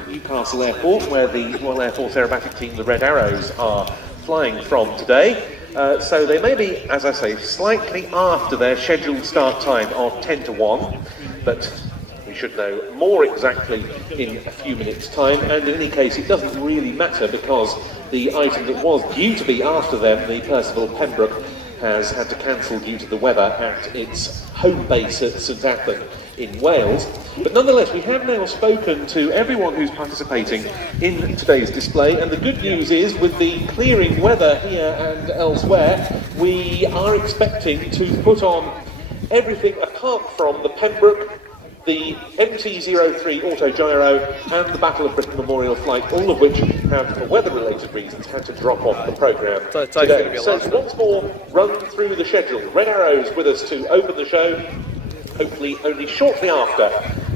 at Newcastle Airport, where the Royal Air Force Aerobatic Team, the Red Arrows, are flying from today. So they may be, as I say, slightly after their scheduled start time of 10 to 1, but we should know more exactly in a few minutes' time, and in any case it doesn't really matter because the item that was due to be after them, the Percival Pembroke, has had to cancel due to the weather at its home base at St Athan in Wales. But nonetheless, we have now spoken to everyone who's participating in today's display, and the good news is, with the clearing weather here and elsewhere, we are expecting to put on everything apart from the Pembroke, the MT-03 Autogyro and the Battle of Britain Memorial Flight, all of which have, for weather-related reasons, had to drop off the programme today. So once more, run through the schedule. Red Arrows with us to open the show, hopefully only shortly after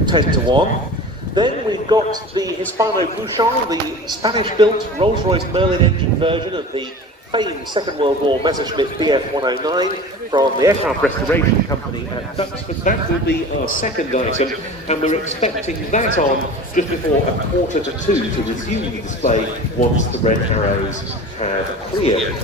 10 to 1. Then we've got the Hispano Bouchon, the Spanish-built Rolls-Royce Merlin engine version of the famed Second World War Messerschmitt Bf-109 from the Aircraft Restoration Company at Duxford. That will be our second item, and we're expecting that on just before 1:45 to resume the display once the Red Arrows have cleared.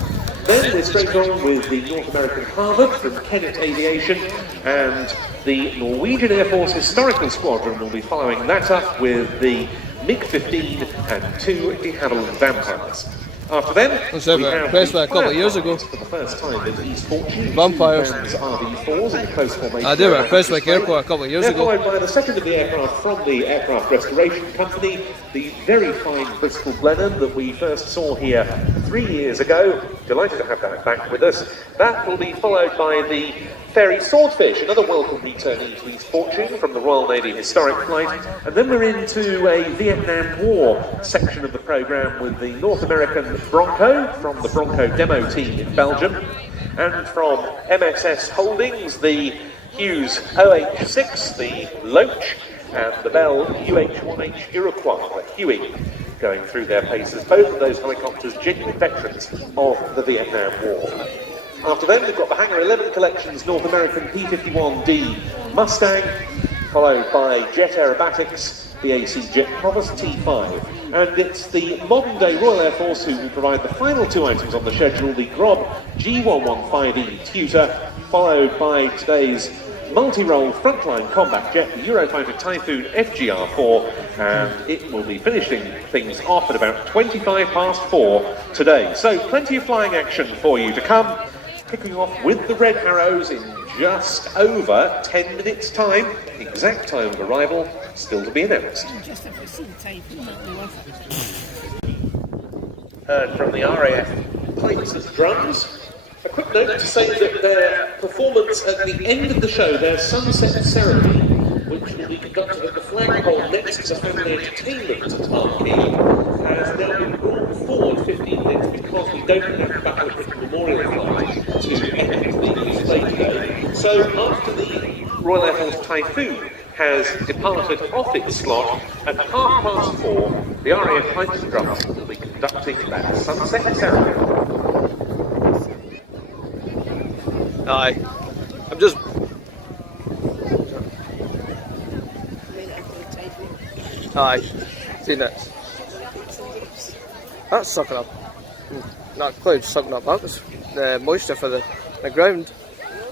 Then we're straight on with the North American Harvard from Kennet Aviation, and the Norwegian Air Force Historical Squadron will be following that up with the MiG-15 and 2 de Havilland Vampires. After them, we have press a couple of years ago. For the first time in East Fortune, Vampires. RV4s in close formation. I did at Prestwick Airport a couple of years ago. They're followed by the second of the aircraft from the Aircraft Restoration Company, the very fine Bristol Blenheim that we first saw here 3 years ago. Delighted to have that back with us. That will be followed by the Ferry Swordfish, another welcome returnee to East Fortune from the Royal Navy Historic Flight. And then we're into a Vietnam War section of the programme with the North American Bronco from the Bronco demo team in Belgium. And from MSS Holdings, the Hughes OH-6, the Loach, and the Bell UH-1H Iroquois, the Huey, going through their paces. Both of those helicopters genuine veterans of the Vietnam War. After them, we've got the Hangar 11 Collections North American P-51D Mustang, followed by Jet Aerobatics, the AC Jet Provost T5. And it's the modern-day Royal Air Force who will provide the final two items on the schedule, the Grob G115E Tutor, followed by today's multi-role frontline combat jet, the Eurofighter Typhoon FGR-4, and it will be finishing things off at about 4 today. So plenty of flying action for you to come, kicking off with the Red Arrows in just over 10 minutes' time. Exact time of arrival still to be announced. Heard from the RAF pipes and drums. A quick note to say that their performance at the end of the show, their sunset ceremony, which will be conducted at the flagpole next to the family entertainment at Marquee, has now been brought forward 15 minutes because we don't have the Battle of Britain Memorial Flight to end the display today. So after the Royal Air Force Typhoon has departed off its slot, at 4:30, the RAF pipes and drums will be conducting that sunset ceremony. Aye. I'm just... Aye. Seen it. That's sucking up. That cloud's sucking up. That was the moisture for the ground.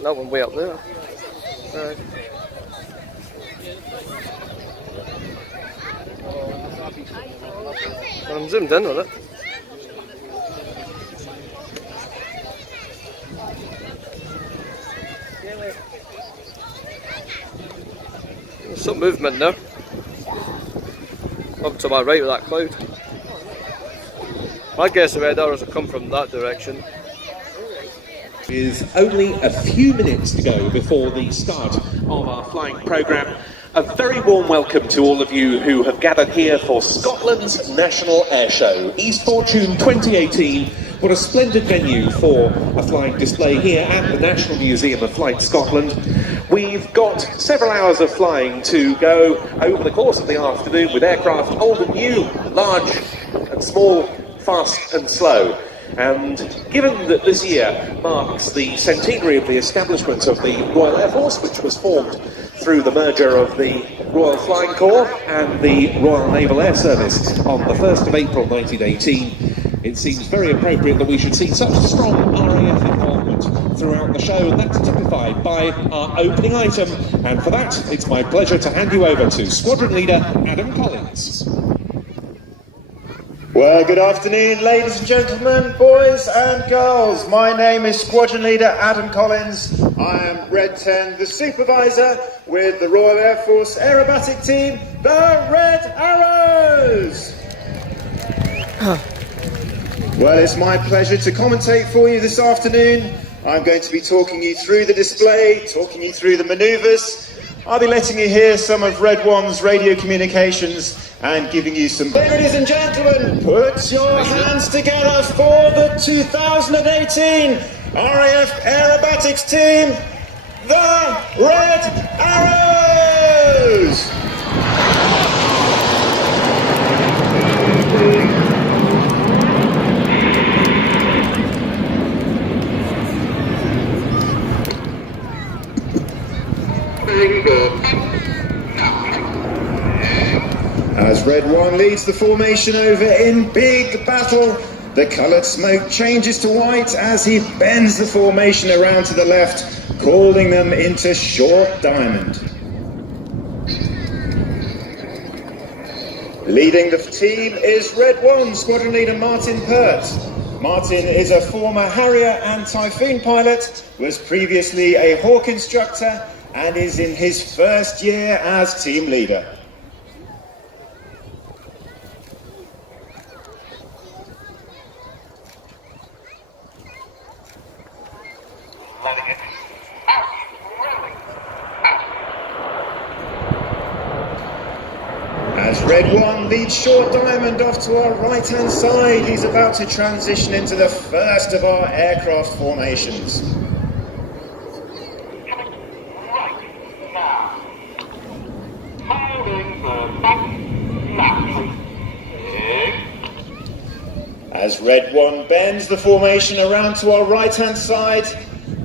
That one way up there. Aye. I'm zoomed in on it. There's some movement there. Up to my right with that cloud. I guess the Red Arrows will come from that direction. Is only a few minutes to go before the start of our flying programme. A very warm welcome to all of you who have gathered here for Scotland's National Airshow, East Fortune 2018. What a splendid venue for a flying display here at the National Museum of Flight Scotland. We've got several hours of flying to go over the course of the afternoon with aircraft old and new, large and small, fast and slow. And given that this year marks the centenary of the establishment of the Royal Air Force, which was formed through the merger of the Royal Flying Corps and the Royal Naval Air Service on the 1st of April 1918, it seems very appropriate that we should see such strong RAF involvement throughout the show, and that's typified by our opening item. And for that, it's my pleasure to hand you over to Squadron Leader Adam Collins. Well, good afternoon, ladies and gentlemen, boys and girls. My name is Squadron Leader Adam Collins. I am Red 10, the supervisor with the Royal Air Force aerobatic team, the Red Arrows. Well, it's my pleasure to commentate for you this afternoon. I'm going to be talking you through the display, talking you through the manoeuvres. I'll be letting you hear some of Red One's radio communications and giving you some... Ladies and gentlemen, put your hands together for the 2018 RAF Aerobatics Team, the Red Arrows! As Red 1 leads the formation over in big battle, the coloured smoke changes to white as he bends the formation around to the left, calling them into short diamond. Leading the team is Red 1 Squadron Leader Martin Pert. Martin is a former Harrier and Typhoon pilot, was previously a Hawk instructor, and is in his first year as team leader. As Red 1 leads short diamond off to our right hand side, he's about to transition into the first of our aircraft formations. As Red 1 bends the formation around to our right hand side,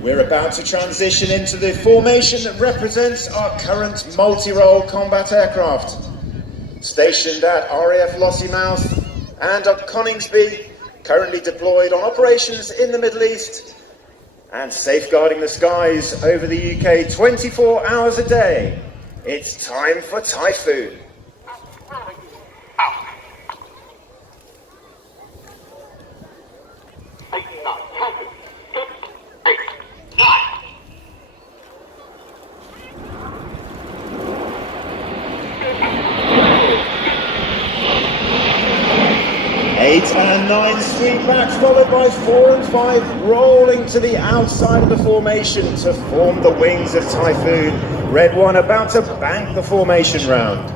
we're about to transition into the formation that represents our current multi-role combat aircraft. Stationed at RAF Lossiemouth and at Coningsby, currently deployed on operations in the Middle East and safeguarding the skies over the UK 24 hours a day. It's time for Typhoon. Eight and 9 sweep back, followed by 4 and 5 rolling to the outside of the formation to form the wings of Typhoon. Red 1 about to bank the formation round.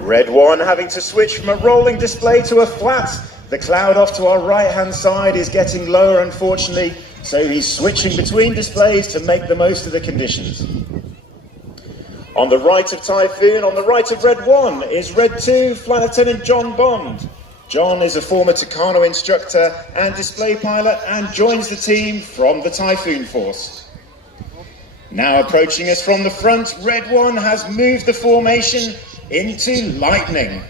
Red 1 having to switch from a rolling display to a flat. The cloud off to our right hand side is getting lower, unfortunately, so he's switching between displays to make the most of the conditions. On the right of Typhoon, on the right of Red 1, is Red 2, Flight Lieutenant John Bond. John is a former Tucano instructor and display pilot and joins the team from the Typhoon Force. Now approaching us from the front, Red 1 has moved the formation into Lightning.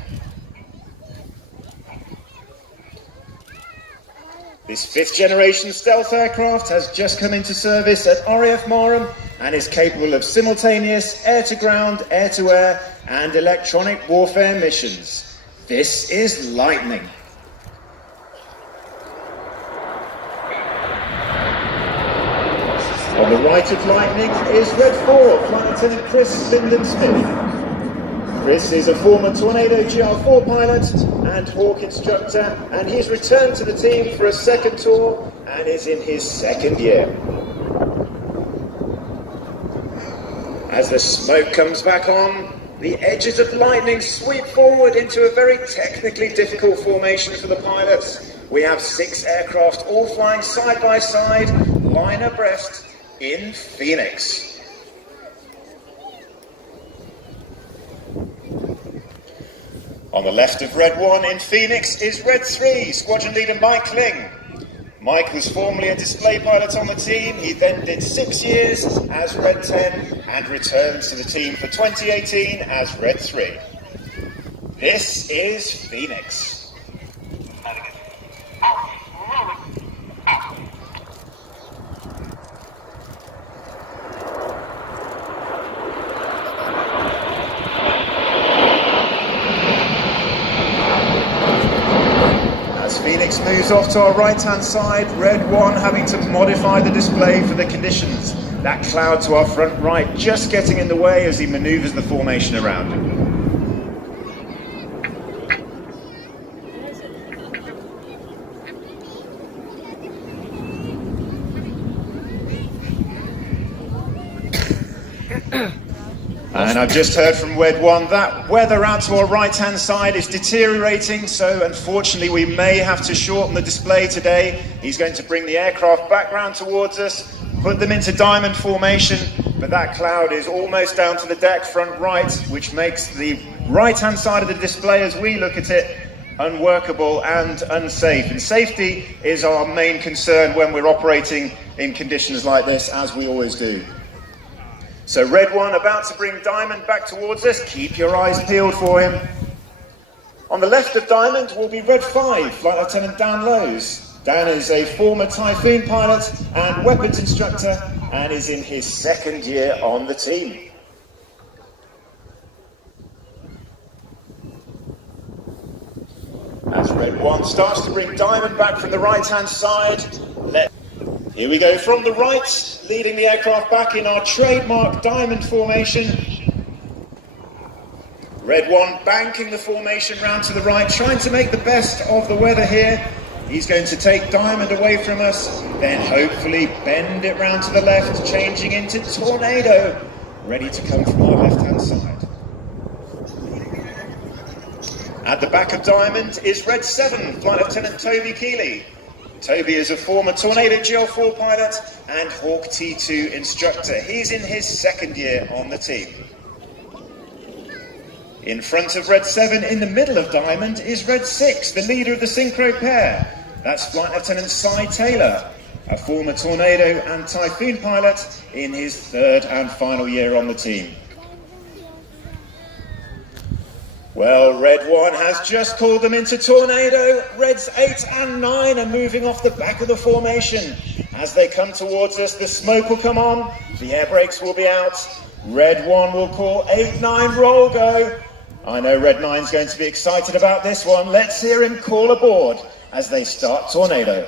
This 5th generation stealth aircraft has just come into service at RAF Marham and is capable of simultaneous air-to-ground, air-to-air and electronic warfare missions. This is Lightning. On the right of Lightning is Red 4, Flight Lieutenant Chris Lyndon Smith. Chris is a former Tornado GR4 pilot and Hawk instructor, and he's returned to the team for a second tour and is in his second year. As the smoke comes back on, the edges of Lightning sweep forward into a very technically difficult formation for the pilots. We have 6 aircraft all flying side by side, line abreast in Phoenix. On the left of Red 1 in Phoenix is Red 3, Squadron Leader Mike Ling. Mike was formerly a display pilot on the team. He then did 6 years as Red 10 and returned to the team for 2018 as Red 3. This is Phoenix. As Phoenix moves off to our right-hand side, Red 1 having to modify the display for the conditions. That cloud to our front right just getting in the way as he maneuvers the formation around him. And I've just heard from Red 1 that weather out to our right-hand side is deteriorating, so unfortunately we may have to shorten the display today. He's going to bring the aircraft back round towards us, put them into diamond formation, but that cloud is almost down to the deck front right, which makes the right-hand side of the display, as we look at it, unworkable and unsafe. And safety is our main concern when we're operating in conditions like this, as we always do. So Red 1 about to bring Diamond back towards us. Keep your eyes peeled for him. On the left of Diamond will be Red 5, Flight Lieutenant Dan Lowes. Dan is a former Typhoon pilot and weapons instructor and is in his 2nd year on the team. As Red 1 starts to bring Diamond back from the right-hand side, here we go from the right, leading the aircraft back in our trademark diamond formation. Red 1 banking the formation round to the right, trying to make the best of the weather here. He's going to take diamond away from us, then hopefully bend it round to the left, changing into tornado, ready to come from our left-hand side. At the back of diamond is Red 7, Flight Lieutenant Toby Keeley. Toby is a former Tornado GL4 pilot and Hawk T2 instructor. He's in his 2nd year on the team. In front of Red 7, in the middle of Diamond, is Red 6, the leader of the synchro pair. That's Flight Lieutenant Cy Taylor, a former Tornado and Typhoon pilot in his 3rd and final year on the team. Well, Red 1 has just called them into tornado. Reds 8 and 9 are moving off the back of the formation. As they come towards us, the smoke will come on, the air brakes will be out. Red 1 will call 8-9 roll go. I know Red 9's going to be excited about this one. Let's hear him call aboard as they start tornado.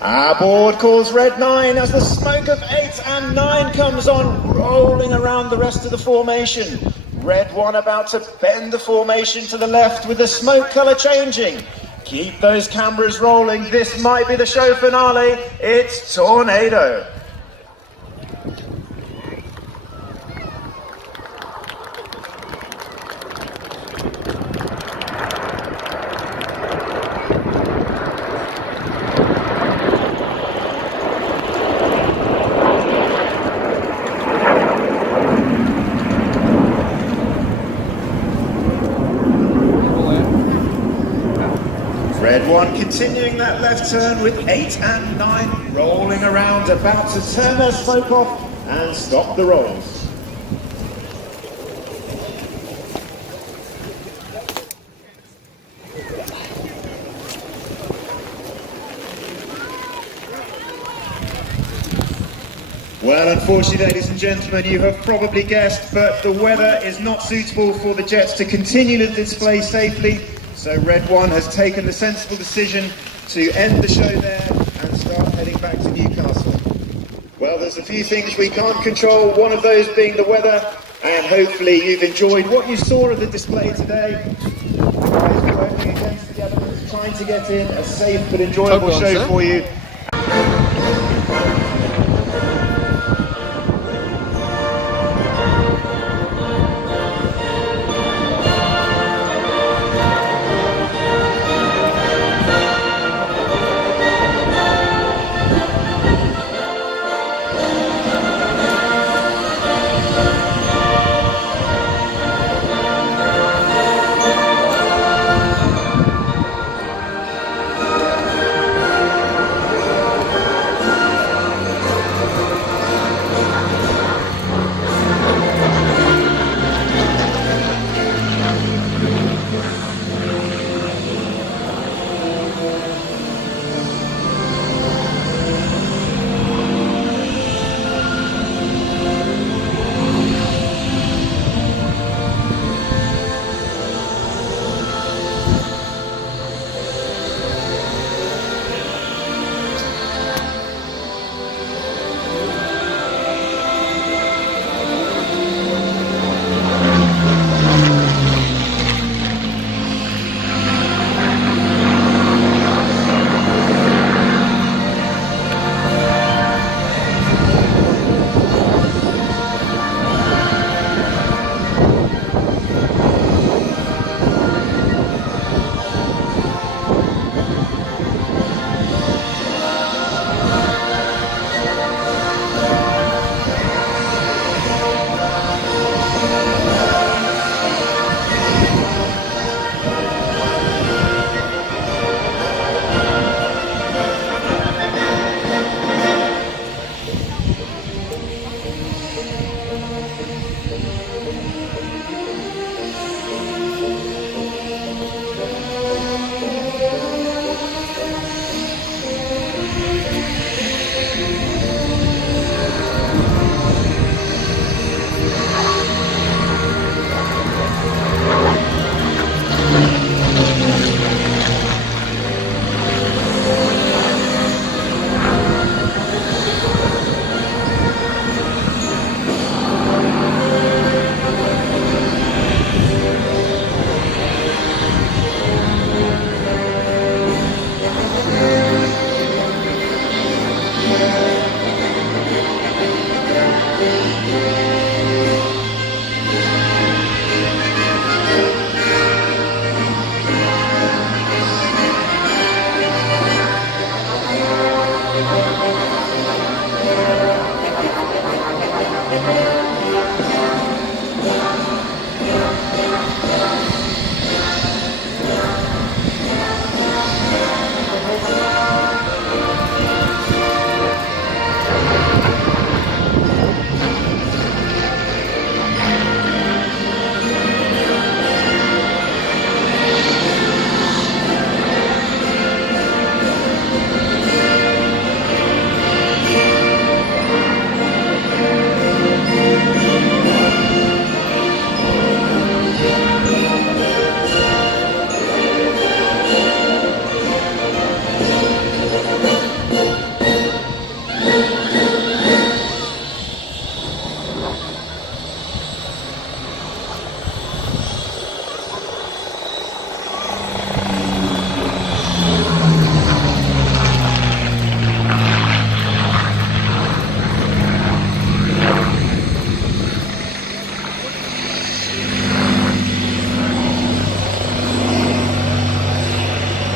Aboard calls Red 9 as the smoke of 8 and 9 comes on, rolling around the rest of the formation. Red 1 about to bend the formation to the left with the smoke colour changing. Keep those cameras rolling, this might be the show finale. It's tornado. Red 1 continuing that left turn with 8 and 9 rolling around, about to turn their smoke off and stop the rolls. Well, unfortunately, ladies and gentlemen, you have probably guessed, but the weather is not suitable for the jets to continue the display safely. So Red 1 has taken the sensible decision to end the show there and start heading back to Newcastle. Well, there's a few things we can't control, one of those being the weather, and hopefully you've enjoyed what you saw of the display today. Guys working against the elements, trying to get in a safe but enjoyable show for you.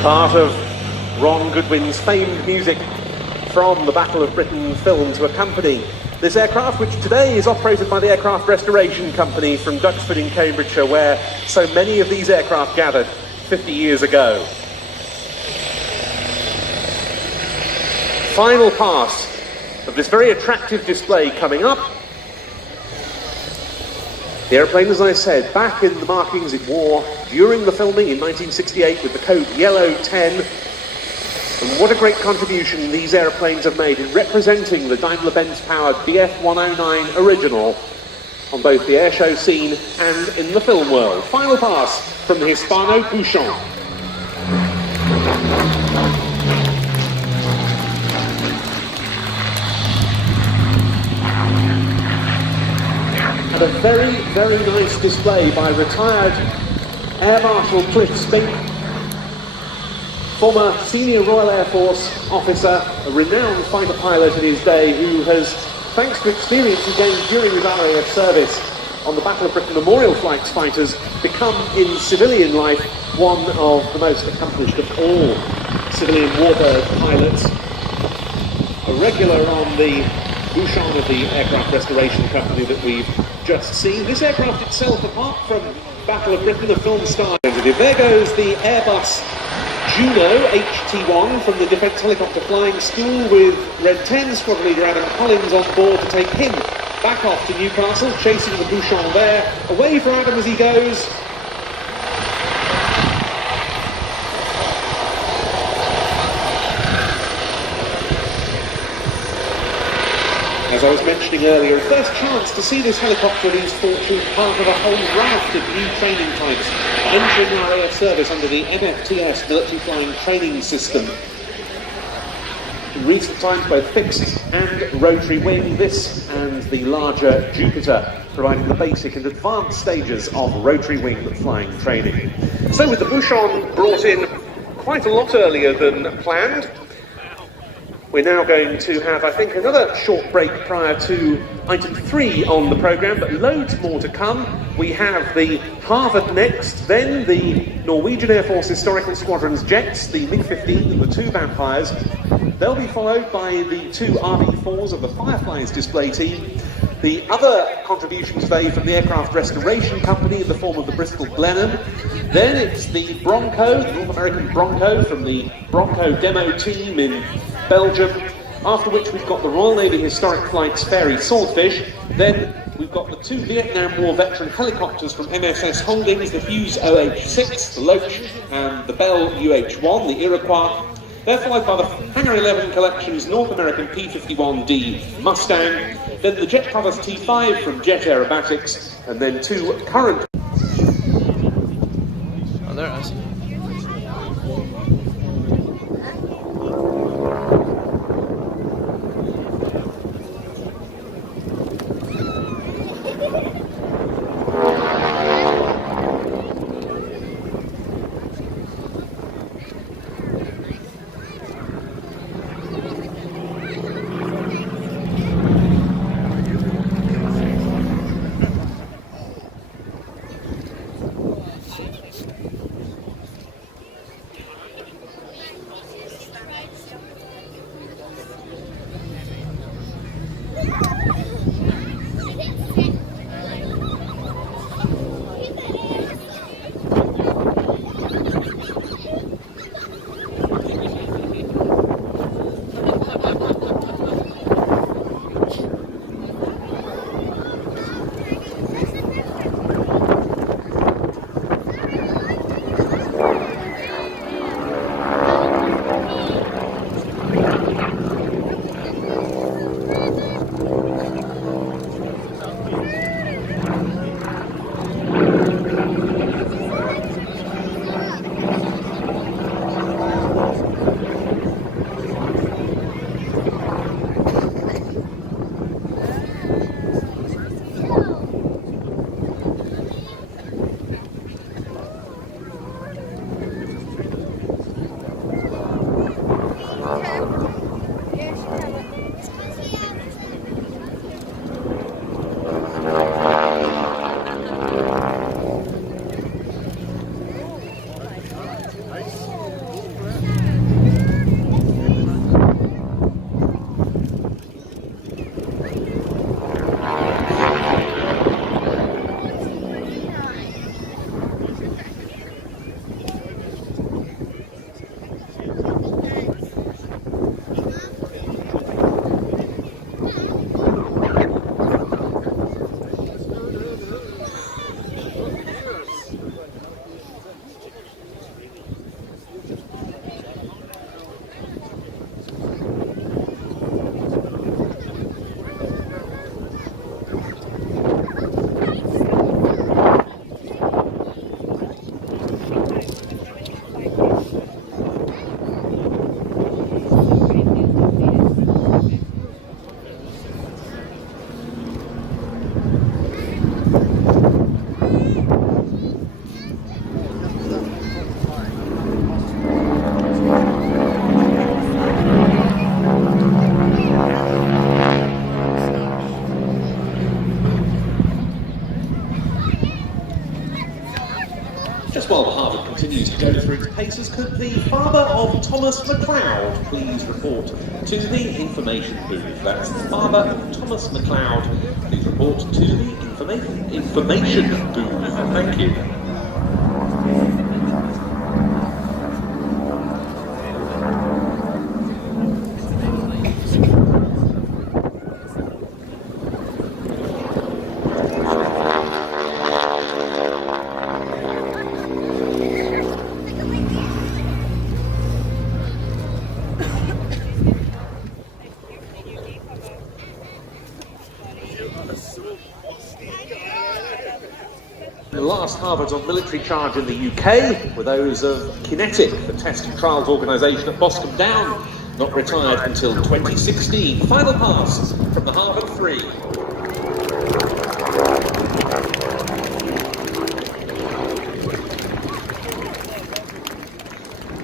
Part of Ron Goodwin's famed music from the Battle of Britain film to accompany this aircraft, which today is operated by the Aircraft Restoration Company from Duxford in Cambridgeshire, where so many of these aircraft gathered 50 years ago. Final pass of this very attractive display coming up. The aeroplane, as I said, back in the markings it wore during the filming in 1968 with the code Yellow 10. And what a great contribution these aeroplanes have made in representing the Daimler-Benz powered Bf 109 original on both the airshow scene and in the film world. Final pass from the Hispano-Bouchon. A very, very nice display by retired Air Marshal Cliff Spink, former senior Royal Air Force officer, a renowned fighter pilot in his day, who has, thanks to experience he gained during his RAF service on the Battle of Britain Memorial Flights fighters, become in civilian life one of the most accomplished of all civilian warbird pilots. A regular on the Bouchon of the Aircraft Restoration Company that we've just seen. This aircraft itself, apart from Battle of Britain, the film star. There goes the Airbus Juno HT1 from the Defence Helicopter Flying School, with Red 10 Squadron Leader Adam Collins on board to take him back off to Newcastle, chasing the Bouchon there. Away for Adam as he goes. As I was mentioning earlier, first chance to see this helicopter of his fortune part of a whole raft of new training types entering RAF service under the MFTS Military Flying Training System. In recent times, both fixed and rotary wing, this and the larger Jupiter providing the basic and advanced stages of rotary wing flying training. So with the Bouchon brought in quite a lot earlier than planned, we're now going to have, I think, another short break prior to item 3 on the programme, but loads more to come. We have the Harvard next, then the Norwegian Air Force Historical Squadron's jets, the MiG-15 and the 2 Vampires. They'll be followed by the 2 RV-4s of the Fireflies display team. The other contribution today from the Aircraft Restoration Company in the form of the Bristol Blenheim. Then it's the Bronco, the North American Bronco from the Bronco demo team in Belgium, after which we've got the Royal Navy Historic Flights Fairey Swordfish. Then we've got the 2 Vietnam War veteran helicopters from MSS Holdings, the Hughes OH-6, the Loach, and the Bell UH-1, the Iroquois. They're followed by the Hangar 11 Collection's North American P-51D Mustang, then the Jet Brothers T-5 from Jet Aerobatics, and then 2 current... Oh, there it is. Just while the Harvard continues to go through its paces, could the father of Thomas McLeod please report to the information booth? That's the father of Thomas McLeod. Please report to the information booth. Thank you. The last Harvards on military charge in the UK were those of Kinetic, the test and trials organisation at Boscombe Down, not retired until 2016. Final pass from the Harvard 3.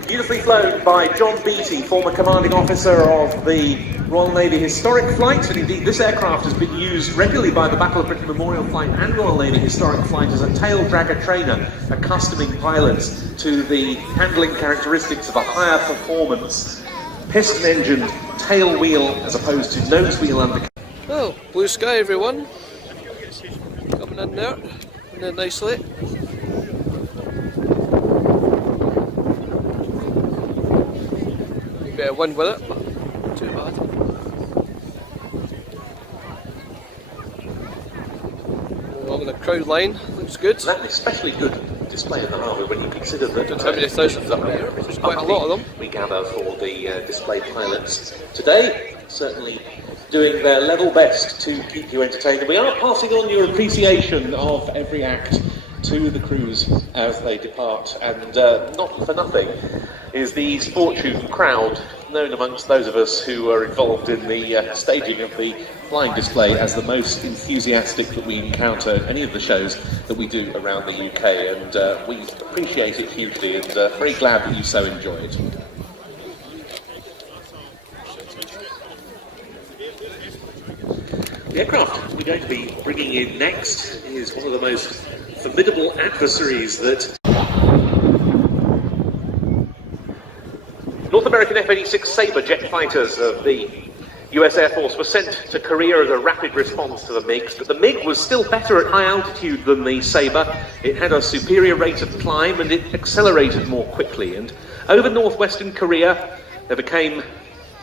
Beautifully flown by John Beattie, former commanding officer of the Royal Navy Historic Flight, and indeed this aircraft has been used regularly by the Battle of Britain Memorial Flight and Royal Navy Historic Flight as a tail dragger trainer, accustoming pilots to the handling characteristics of a higher performance piston-engined tail wheel as opposed to nose wheel undercarriage. Well, blue sky everyone, coming in there nicely. A bit of wind with it, but not too bad. Along the crowd line, looks good. That especially good display at the Harbour when you consider that How many thousands up there? There's quite a lot of them. We gather for the display pilots today, certainly doing their level best to keep you entertained. And we are passing on your appreciation of every act to the crews as they depart, and not for nothing is the Fortune crowd known amongst those of us who are involved in the staging of the flying display as the most enthusiastic that we encounter at any of the shows that we do around the UK, and we appreciate it hugely and very glad that you so enjoy it. The aircraft we're going to be bringing in next is one of the most formidable adversaries that North American F-86 Sabre jet fighters of the US Air Force was sent to Korea as a rapid response to the MiGs, but the MiG was still better at high altitude than the Sabre. It had a superior rate of climb and it accelerated more quickly. And over northwestern Korea, there became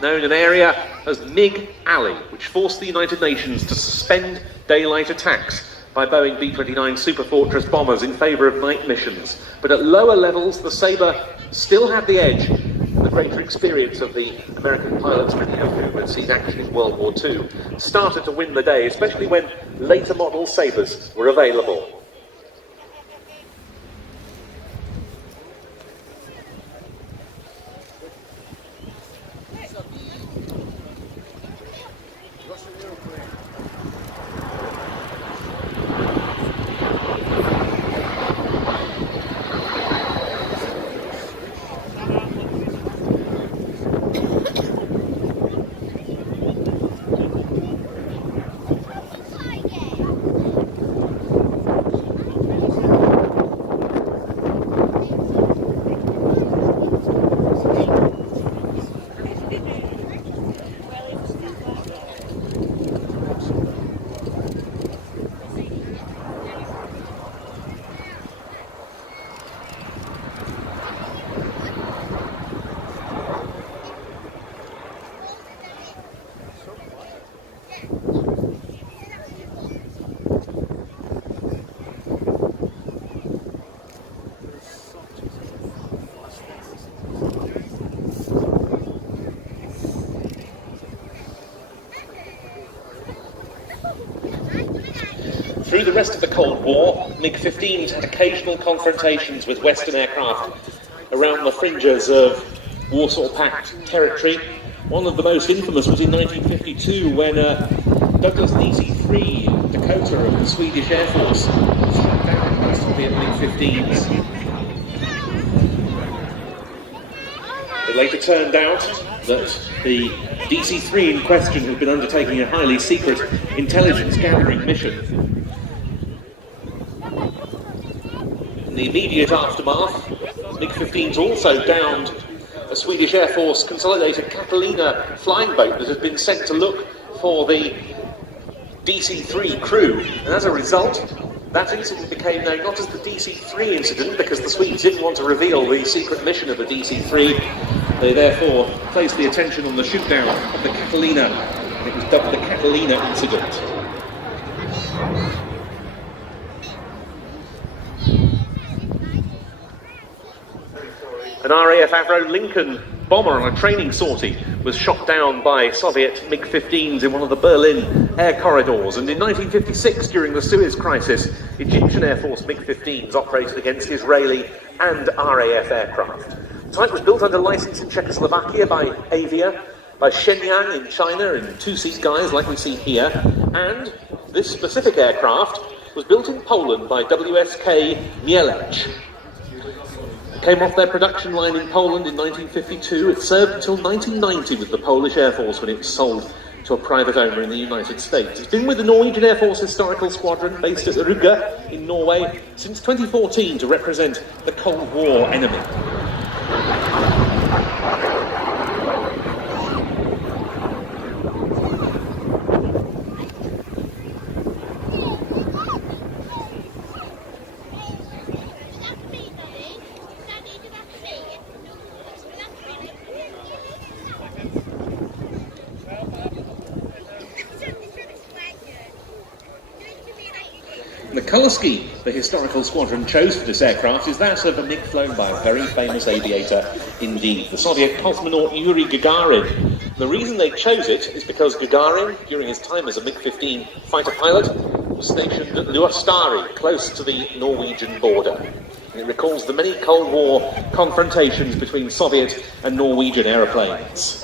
known an area as MiG Alley, which forced the United Nations to suspend daylight attacks by Boeing B-29 Super Fortress bombers in favour of night missions. But at lower levels, the Sabre still had the edge. The greater experience of the American pilots who had seen action in World War II started to win the day, especially when later model Sabres were available. Through the rest of the Cold War, MiG-15s had occasional confrontations with Western aircraft around the fringes of Warsaw Pact territory. One of the most infamous was in 1952 when Douglas DC-3 Dakota of the Swedish Air Force shot down by Soviet MiG-15s. It later turned out that the DC-3 in question had been undertaking a highly secret intelligence gathering mission. In the immediate aftermath, MiG-15s also downed a Swedish Air Force consolidated Catalina flying boat that had been sent to look for the DC-3 crew, and as a result, that incident became known not as the DC-3 incident because the Swedes didn't want to reveal the secret mission of the DC-3. They therefore placed the attention on the shootdown of the Catalina. It was dubbed the Catalina incident. An RAF Avro Lincoln bomber on a training sortie was shot down by Soviet MiG-15s in one of the Berlin air corridors, and in 1956, during the Suez Crisis, Egyptian Air Force MiG-15s operated against Israeli and RAF aircraft. The type was built under license in Czechoslovakia by Avia, by Shenyang in China in two-seat guys like we see here, and this specific aircraft was built in Poland by WSK Mielec. Came off their production line in Poland in 1952. It served until 1990 with the Polish Air Force when it was sold to a private owner in the United States. It's been with the Norwegian Air Force Historical Squadron based at Rugge in Norway since 2014 to represent the Cold War enemy. The colour scheme the Historical Squadron chose for this aircraft is that of a MiG flown by a very famous aviator indeed, the Soviet cosmonaut Yuri Gagarin. The reason they chose it is because Gagarin, during his time as a MiG-15 fighter pilot, was stationed at Luostari, close to the Norwegian border. It recalls the many Cold War confrontations between Soviet and Norwegian aeroplanes.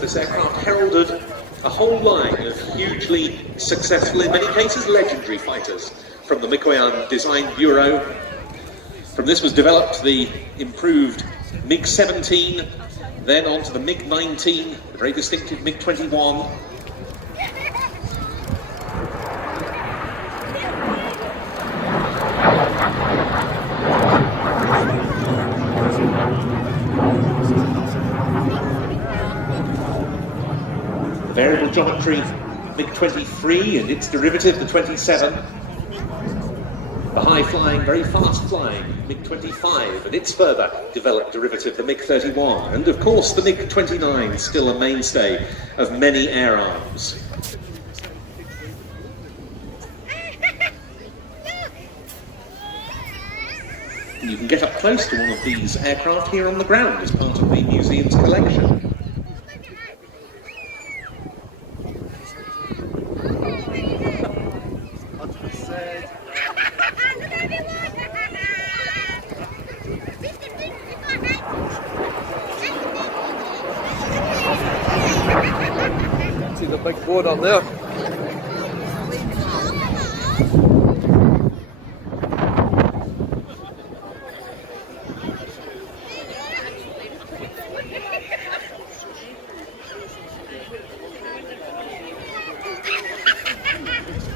This aircraft heralded a whole line of hugely successful, in many cases legendary fighters from the Mikoyan Design Bureau. From this was developed the improved MiG-17, then on to the MiG-19, the very distinctive MiG-21. The variable geometry MiG-23 and its derivative, the 27. The high-flying, very fast-flying MiG-25 and its further developed derivative, the MiG-31. And of course the MiG-29, still a mainstay of many air arms. And you can get up close to one of these aircraft here on the ground as part of the museum's collection. See the big board up there.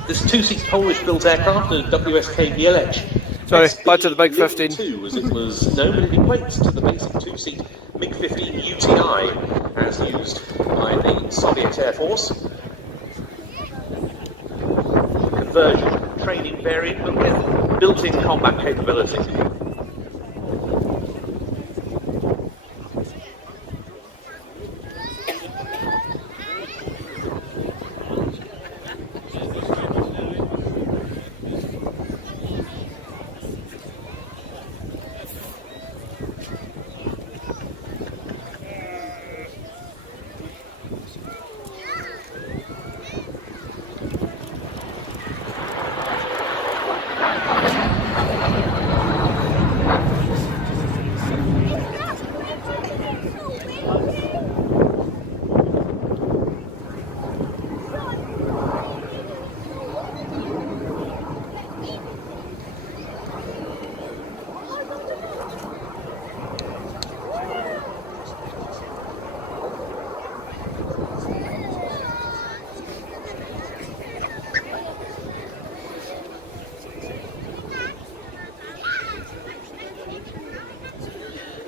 This two-seat Polish-built aircraft, the WSK Mielec. Sorry, back to the big 15. As it was known, but it equates to the basic two-seat MiG-15 UTI as used by the Soviet Air Force. Conversion training variant, but with built-in combat capability.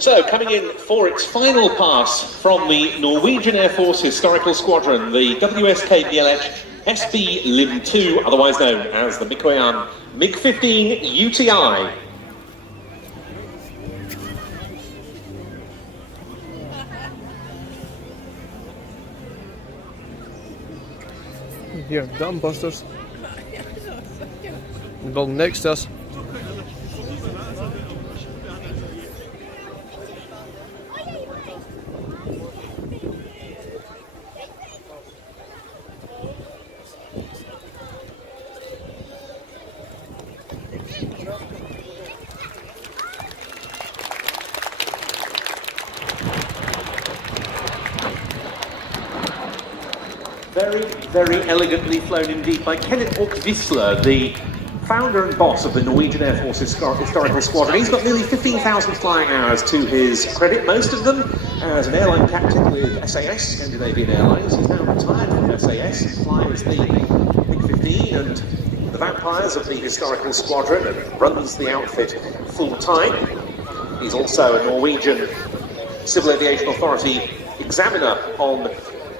So, coming in for its final pass from the Norwegian Air Force Historical Squadron, the WSK Mielec SB Lim 2, otherwise known as the Mikoyan MiG-15 UTI. Here, dumb busters. The building next to us. Very, very elegantly flown indeed by Kenneth Ork-Visler, the founder and boss of the Norwegian Air Force Historical Squadron. He's got nearly 15,000 flying hours to his credit, most of them as an airline captain with SAS, Scandinavian Airlines. He's now retired from SAS, he flies the MiG-15 and the Vampires of the Historical Squadron and runs the outfit full-time. He's also a Norwegian Civil Aviation Authority examiner on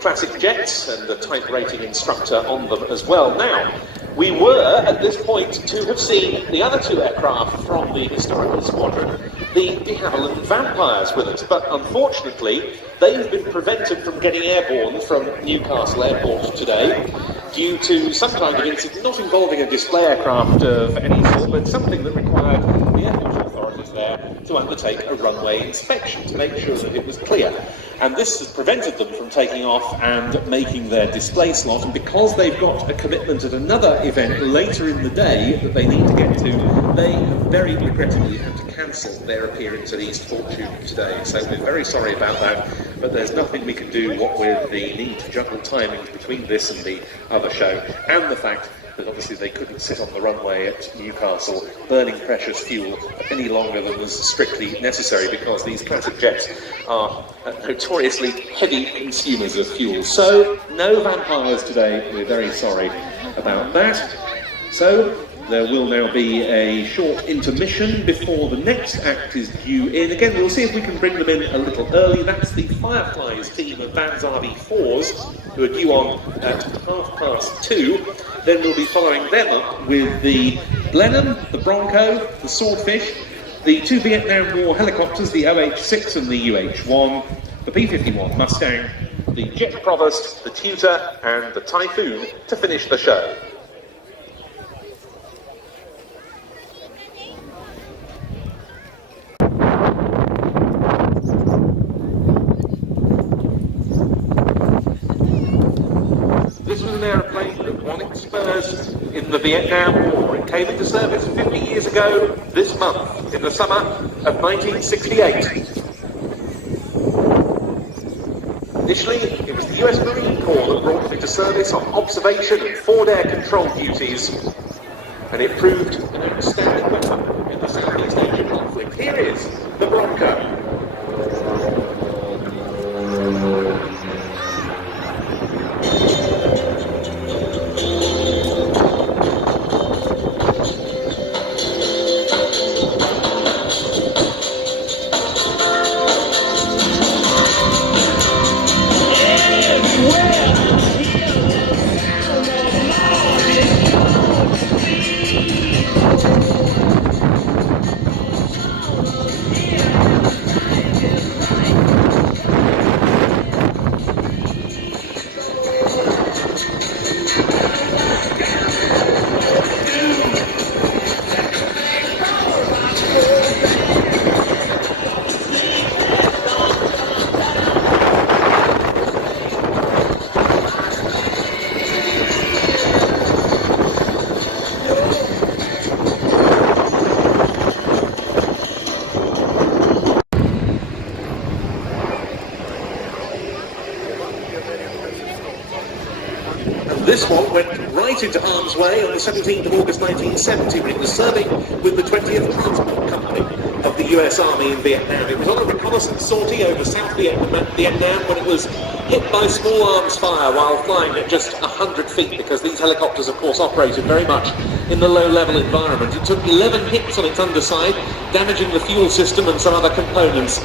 classic jets and a type rating instructor on them as well. Now, we were at this point to have seen the other two aircraft from the Historical Squadron, the de Havilland Vampires, with us, but unfortunately they've been prevented from getting airborne from Newcastle Airport today due to some kind of incident, not involving a display aircraft of any sort, but something that required the airport authorities there to undertake a runway inspection to make sure that it was clear. And this has prevented them from taking off and making their display slot, and because they've got a commitment at another event later in the day that they need to get to, they very regrettably had to cancel their appearance at East Fortune today. So we're very sorry about that, but there's nothing we can do what with the need to juggle timings between this and the other the show, and the fact that obviously they couldn't sit on the runway at Newcastle burning precious fuel any longer than was strictly necessary, because these classic jets are notoriously heavy consumers of fuel. So, no vampires today, we're very sorry about that. So, there will now be a short intermission before the next act is due in. Again, we'll see if we can bring them in a little early. That's the Fireflies team of Van's RV4s, who are due on at 2:30. Then we'll be following them up with the Blenheim, the Bronco, the Swordfish, the two Vietnam War helicopters, the OH-6 and the UH-1, the P-51 Mustang, the Jet Provost, the Tutor and the Typhoon to finish the show. This was an aeroplane that won its spurs in the Vietnam War. It came into service 50 years ago this month, in the summer of 1968. Initially, it was the US Marine Corps that brought them into service on observation and forward air control duties, and it proved an outstanding weapon in the Southeast Asian conflict. Here is the Bronco. This one went right into harm's way on the 17th of August 1970 when it was serving with the 20th Transport Company of the US Army in Vietnam. It was on a reconnaissance sortie over South Vietnam when it was hit by small arms fire while flying at just 100 feet, because these helicopters of course operated very much in the low-level environment. It took 11 hits on its underside, damaging the fuel system and some other components.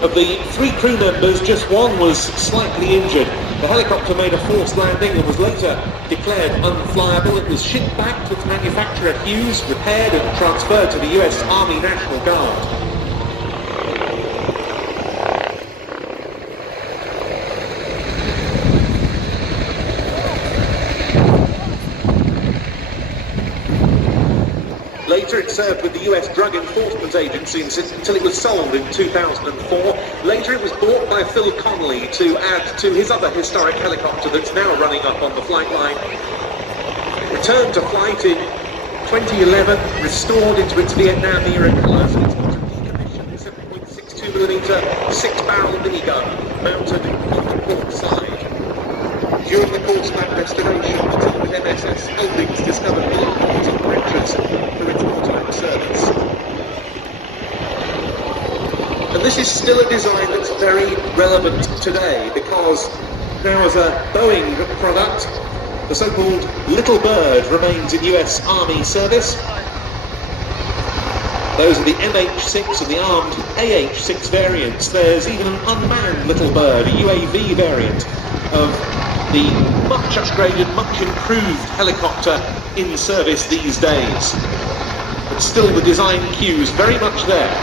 Of the 3 crew members, just one was slightly injured. The helicopter made a forced landing and was later declared unflyable. It was shipped back to its manufacturer Hughes, repaired and transferred to the US Army National Guard. Later it served with the US Drug Enforcement Agency until it was sold in 2004. Later it was bought by Phil Connolly to add to his other historic helicopter that's now running up on the flight line. Returned to flight in 2011, restored into its Vietnam-era colours. It's got a decommissioned 7.62mm 6-barrel minigun mounted on the port side. During the course of that restoration, the team at MSS Holdings discovered alarm-hitting breaches for its automatic service. And this is still a design that's very relevant today, because now as a Boeing product, the so-called Little Bird remains in US Army service. Those are the MH6 and the armed AH6 variants. There's even an unmanned Little Bird, a UAV variant of the much upgraded, much improved helicopter in service these days. But still the design cues very much there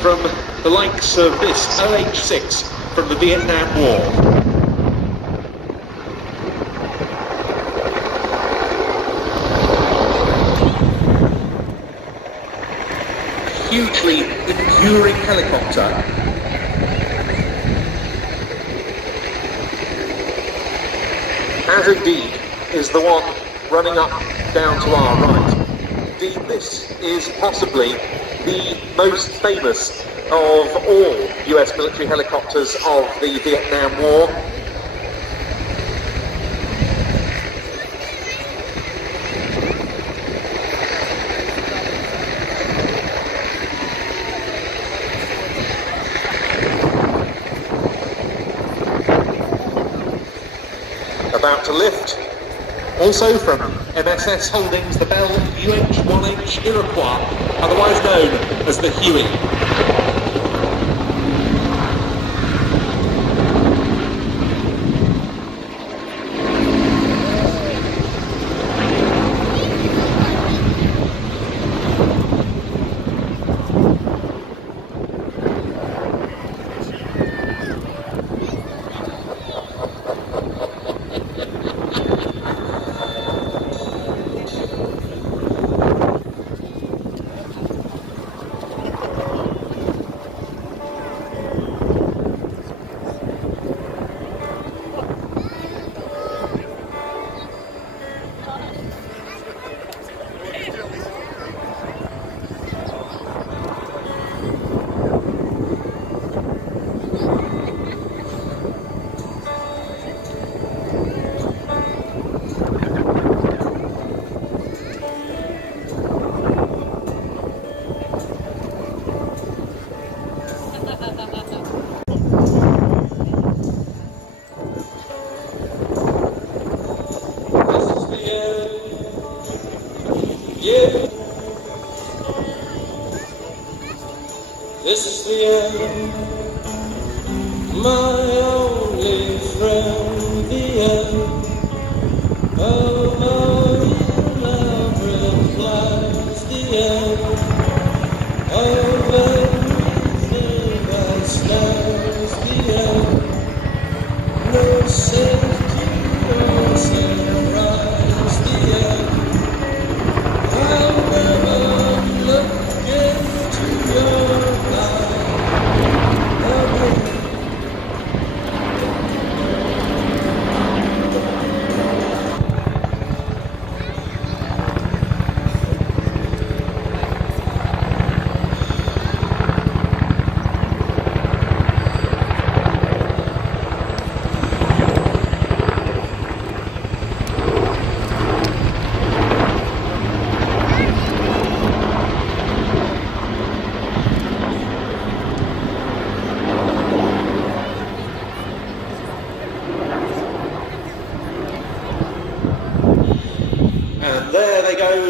from the likes of this OH-6 from the Vietnam War. Hugely enduring helicopter. As indeed is the one running up down to our right. Indeed, this is possibly the most famous of all US military helicopters of the Vietnam War. about to lift. Also from MSS Holdings, the Bell UH-1H Iroquois, otherwise known as the Huey. This is the end, my only friend, the end of our elaborate plans, the end of everything that stands, the end, no safety or sunrise, the end, I'll never look into your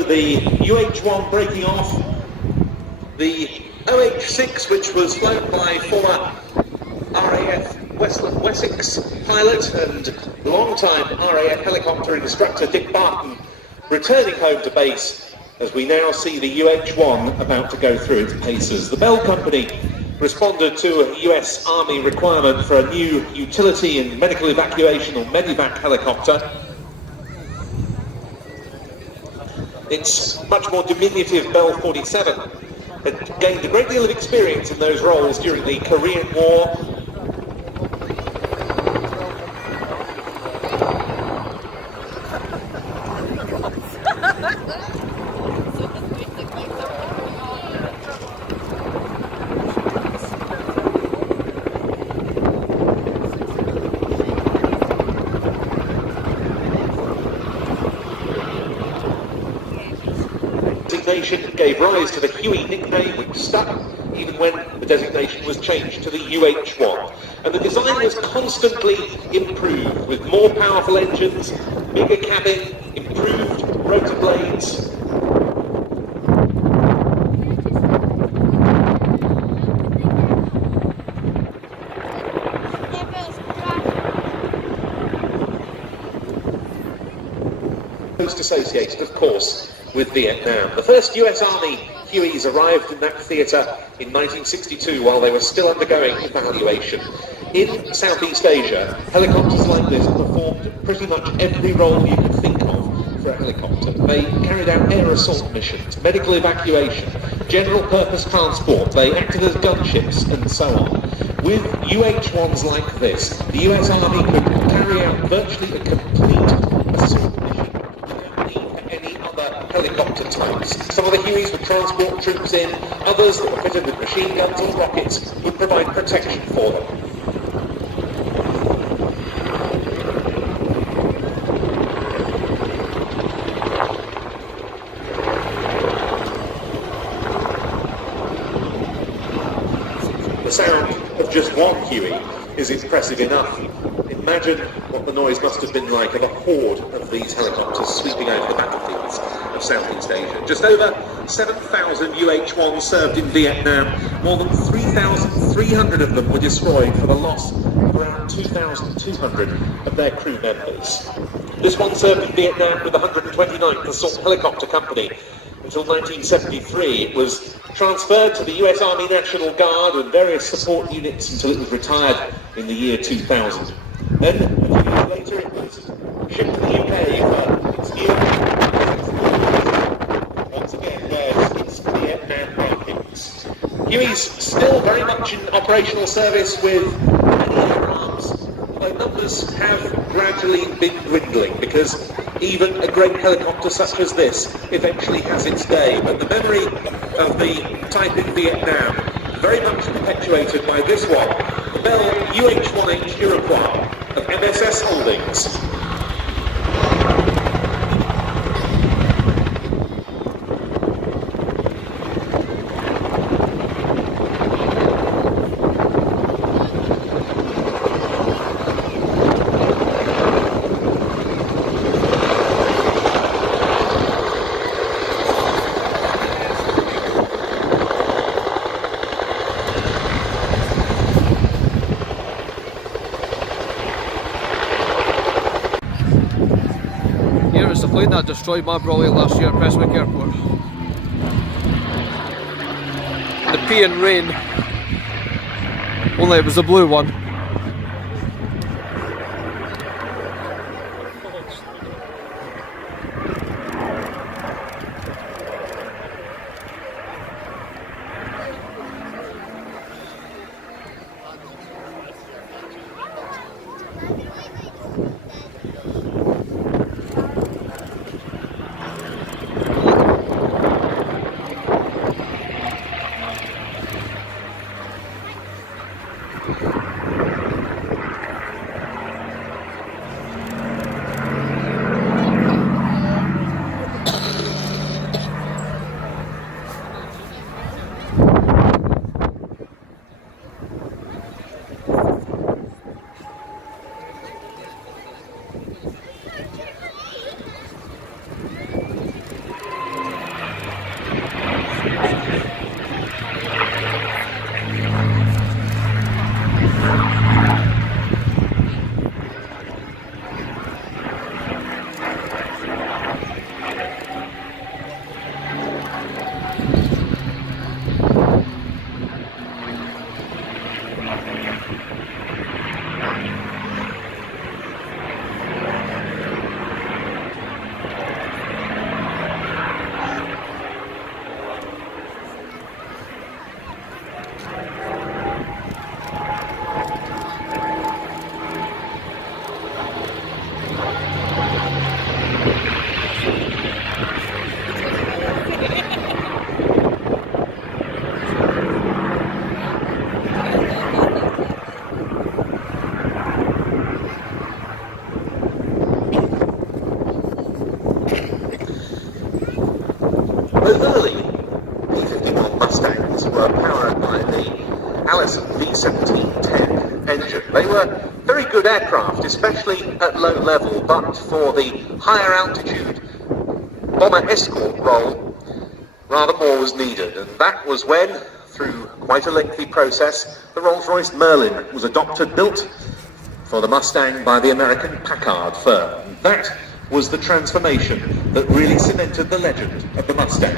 The UH-1 breaking off, the OH-6, which was flown by former RAF Wessex pilot and long-time RAF helicopter instructor Dick Barton, returning home to base as we now see the UH-1 about to go through its paces. The Bell Company responded to a US Army requirement for a new utility and medical evacuation or medevac helicopter. Its much more diminutive Bell 47 had gained a great deal of experience in those roles during the Korean War. Gave rise to the Huey nickname, which stuck even when the designation was changed to the UH-1. And the design was constantly improved with more powerful engines, bigger cabin, improved rotor blades. Most associated, of course, with Vietnam. The first US Army Hueys arrived in that theatre in 1962 while they were still undergoing evaluation. In Southeast Asia, helicopters like this performed pretty much every role you could think of for a helicopter. They carried out air assault missions, medical evacuation, general purpose transport, they acted as gunships and so on. With UH-1s like this, the US Army could carry out virtually a complete assault mission without need for any other helicopter types. Some of the Hueys would transport troops in, others that were fitted with machine guns or rockets would provide protection for them. The sound of just one Huey is impressive enough. Imagine what what the noise must have been like of a horde of these helicopters sweeping over the battlefields of Southeast Asia. Just over 7,000 UH-1s served in Vietnam. More than 3,300 of them were destroyed for the loss of around 2,200 of their crew members. This one served in Vietnam with the 129th Assault Helicopter Company. Until 1973, it was transferred to the US Army National Guard and various support units until it was retired in the year 2000. Then, a few years later, it was shipped to the UK for its new once again bears its Vietnam markings. Huey's still very much in operational service with many air arms, although numbers have gradually been dwindling because even a great helicopter such as this eventually has its day. But the memory of the type in Vietnam, very much perpetuated by this one, the Bell UH-1H Iroquois of MSS Holdings. Here is the plane that destroyed my brolly last year at Prestwick Airport. The P and Rain, only it was the blue one. Those early P-51 Mustangs were powered by the Allison V1710 engine. They were very good aircraft, especially at low level, but for the higher altitude bomber escort role, rather more was needed. And that was when, through quite a lengthy process, the Rolls-Royce Merlin was adopted, built for the Mustang by the American Packard firm. And that was the transformation that really cemented the legend of the Mustang.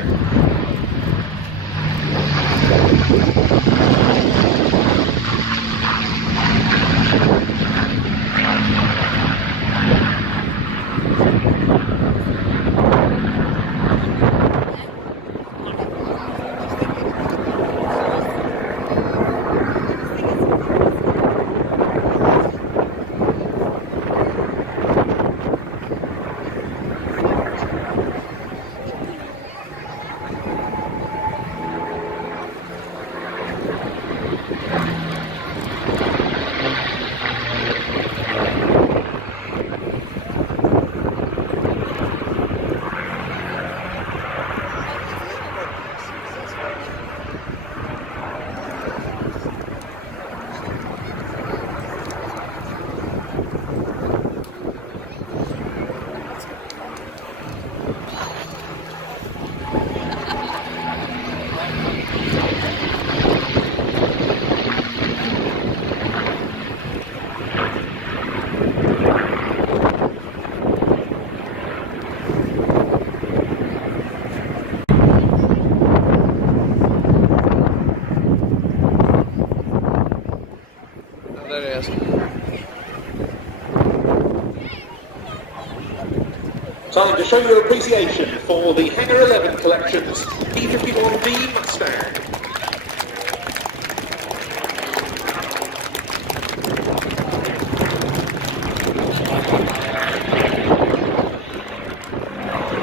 Time to show your appreciation for the Hangar 11 Collection's P51D Mustang.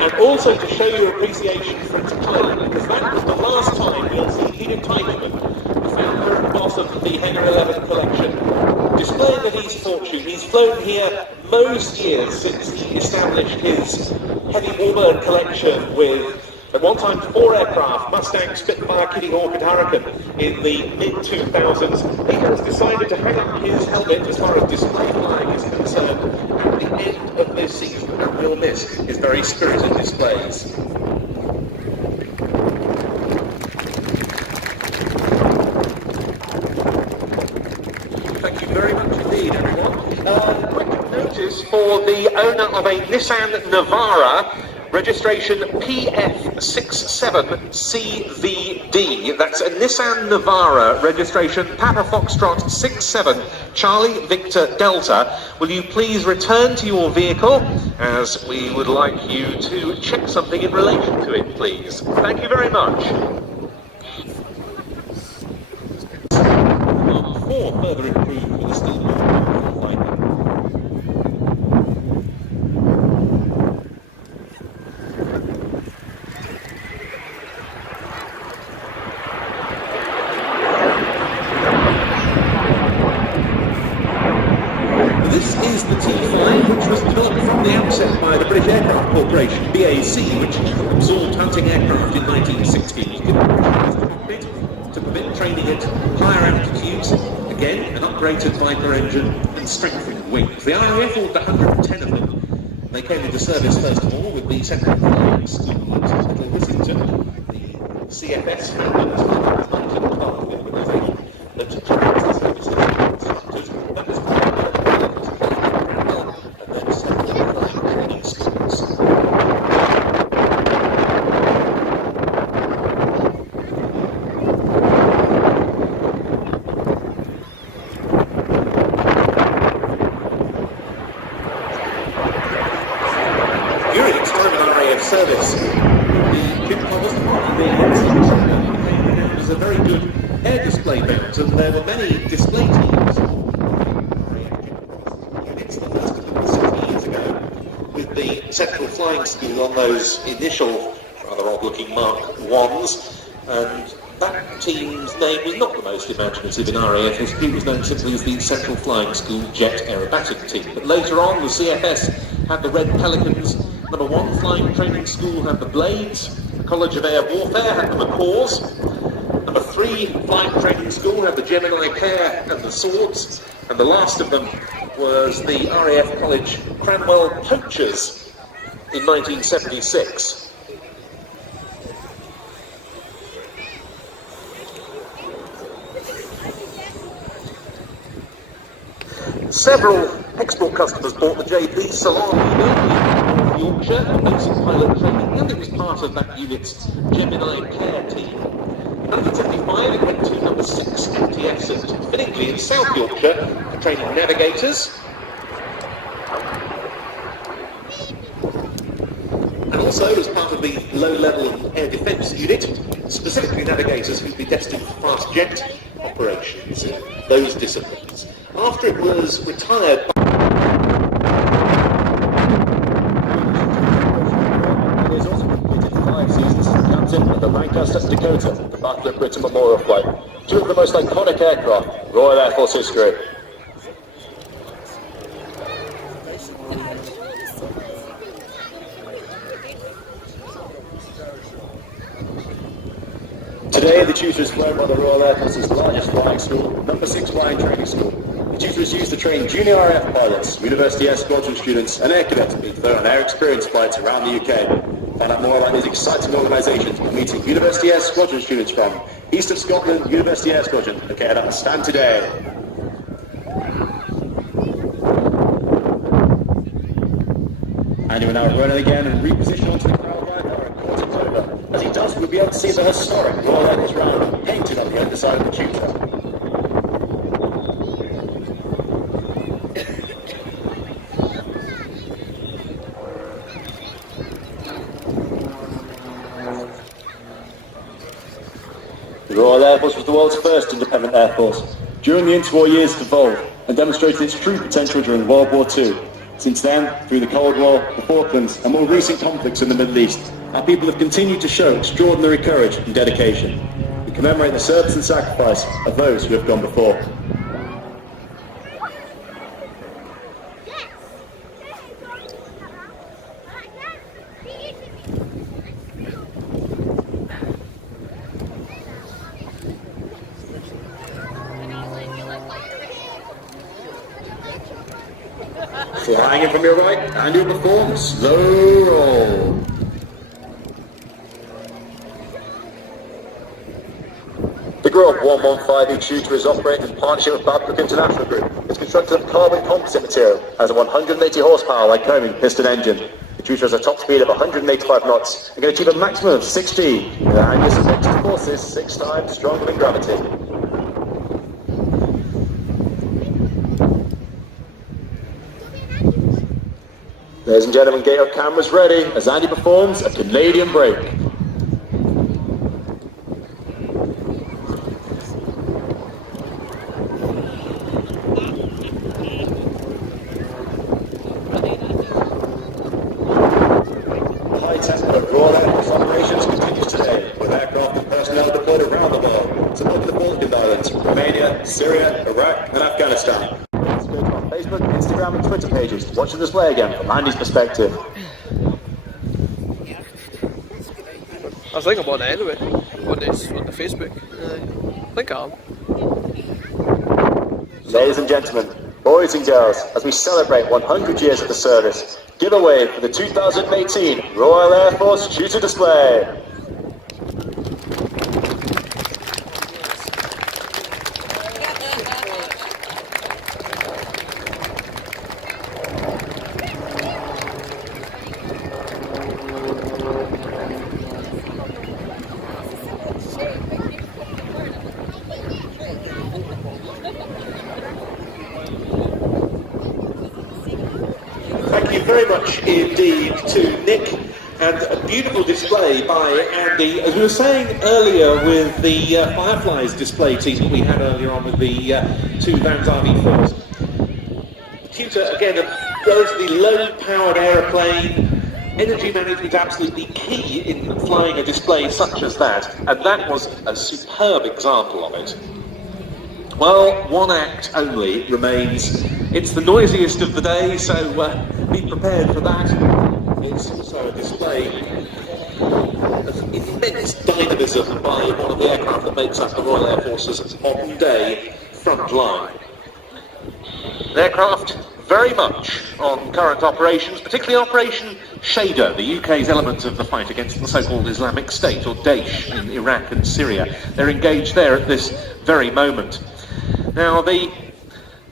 And also to show your appreciation for its pilot, because that was the last time we'll see Edith Teichmann, the founder and boss of the Hangar 11 Collection, displaying the East Fortune. He's flown here most years since he established his heavy warbird collection with, at one time, 4 aircraft, Mustang, Spitfire, Kitty Hawk and Hurricane, in the mid-2000s. He has decided to hang up his helmet as far as display flying is concerned at the end of this season, and we'll miss his very spirited displays. Thank you very much indeed, everyone. Quick notice for the owner of a Nissan Navara, registration PF67CVD. That's a Nissan Navara, registration Papa Foxtrot 67 Charlie Victor Delta. Will you please return to your vehicle, as we would like you to check something in relation to it, please. Thank you very much. For further improvement with a still more powerful fighter. This is the T5, which was developed from the outset by the British Aircraft Corporation, BAC, which absorbed hunting aircraft in 1960. To permit training at higher altitudes, again, an upgraded Viper engine and strengthened wings. The RAF ordered 110 of them. They came into service first of all with the Central Flying School at Little Whittington, the CFS founded as part of the 1912 organisation that trains the services instructors. That was and then several flying training schools. During its time in RAF service, the Jim was part of the became renowned as a very good air display mount, and there were many display teams. Units, the first of them was 60 years ago, with the Central Flying School on those initial, rather odd-looking Mark 1s, and that team's name was not the most imaginative in RAF history. It was known simply as the Central Flying School Jet Aerobatic Team. But later on, the CFS had the Red Pelicans. Number 1 Flying Training School had the Blades. The College of Air Warfare had the Macaws. Number 3 Flying Training School had the Gemini Pair and the Swords. And the last of them was the RAF College Cranwell Poachers in 1976. Several export customers bought the JP Salon unit in North Yorkshire, a basic pilot training, and it was part of that unit's Gemini Care team. In 1975, it went to number 6 MTS at Finningley in South Yorkshire for training navigators. And also as part of the low-level air defence unit, specifically navigators who'd be destined for fast jet operations in those disciplines. After it was retired by He has also completed 5 seasons as captain of the Lancaster Dakota, the Battle of Britain Memorial Flight, 2 of the most iconic aircraft in Royal Air Force history. Today, the tutor is flown by the Royal Air Force's largest flying school, number 6 Flying Training School. The tutor is used to train junior RAF pilots, University Air Squadron students and air cadets to be flown on air experience flights around the UK. Find out more about these exciting organisations by meeting University Air Squadron students from East of Scotland University Air Squadron, located at the stand today. And we're now running again and reposition onto the crowd right now at quarters over. As he does, we'll be able to see the historic Royal Air Force round painted on the underside of the tutor. The Royal Air Force was the world's first independent air force. During the interwar years it evolved and demonstrated its true potential during World War II. Since then, through the Cold War, the Falklands and more recent conflicts in the Middle East, our people have continued to show extraordinary courage and dedication. We commemorate the service and sacrifice of those who have gone before. Flying in from your right, and you'll perform slow roll. The Grove 115 shooter is operated in partnership with Babcock International Group. It's constructed of carbon composite material, has a 180 horsepower Lycoming piston engine. The shooter has a top speed of 185 knots and can achieve a maximum of 60 with a radius of mixed forces 6 times stronger than gravity. Ladies and gentlemen, get your cameras ready as Andy performs a Canadian break. High tempo Royal Air Force operations continues today with aircraft and personnel deployed around the world, supporting the Falkland Islands, Romania, Syria, Iraq and Afghanistan. Go to our Facebook, Instagram and Twitter pages to watch the display again from Andy's perspective. I think I'm on it anyway, on the Facebook. I think I am. Ladies and gentlemen, boys and girls, as we celebrate 100 years of the service, give a wave for the 2018 Royal Air Force Shooter Display. Thank you very much indeed to Nick, and a beautiful display by Andy. As we were saying earlier with the Fireflies display team that we had earlier on with the two Vans RV4s. Tutor, again, a relatively low-powered aeroplane. Energy management absolutely key in flying a display such as that, and that was a superb example of it. Well, one act only remains. It's the noisiest of the day, so be prepared for that. It's also a display of immense dynamism by one of the aircraft that makes up the Royal Air Force's modern-day front line. An aircraft very much on current operations, particularly Operation Shader, the UK's element of the fight against the so-called Islamic State, or Daesh, in Iraq and Syria. They're engaged there at this very moment. Now, the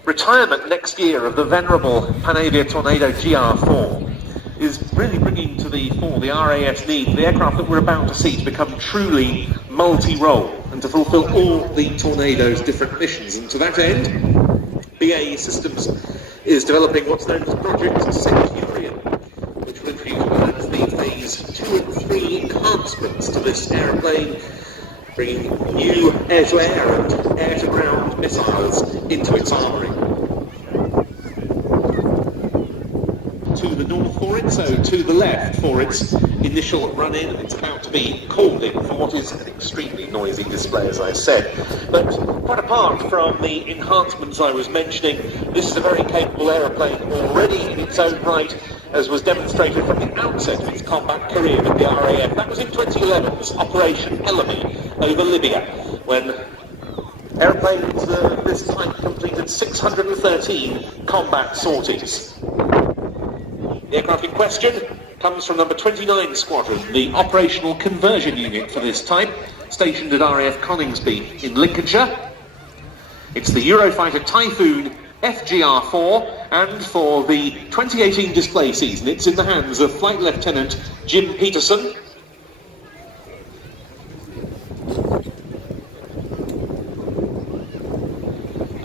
retirement next year of the venerable Panavia Tornado GR4 is really bringing to the fore the RAF's need for the aircraft that we're about to see to become truly multi-role and to fulfil all the Tornado's different missions. And to that end, BAE Systems is developing what's known as Project Centurion, which will introduce the Phase 2 and 3 enhancements to this aeroplane, bringing new air-to-air and air-to-ground missiles into its armoury. To the north for it, so to the left for its initial run-in. It's about to be called in for what is an extremely noisy display, as I said. But quite apart from the enhancements I was mentioning, this is a very capable aeroplane already in its own right, as was demonstrated from the outset of its combat career with the RAF. That was in 2011's Operation Elamy over Libya, when aeroplanes of this type completed 613 combat sorties. The aircraft in question comes from number 29 Squadron, the operational conversion unit for this type, stationed at RAF Coningsby in Lincolnshire. It's the Eurofighter Typhoon FGR4, and for the 2018 display season, it's in the hands of Flight Lieutenant Jim Peterson.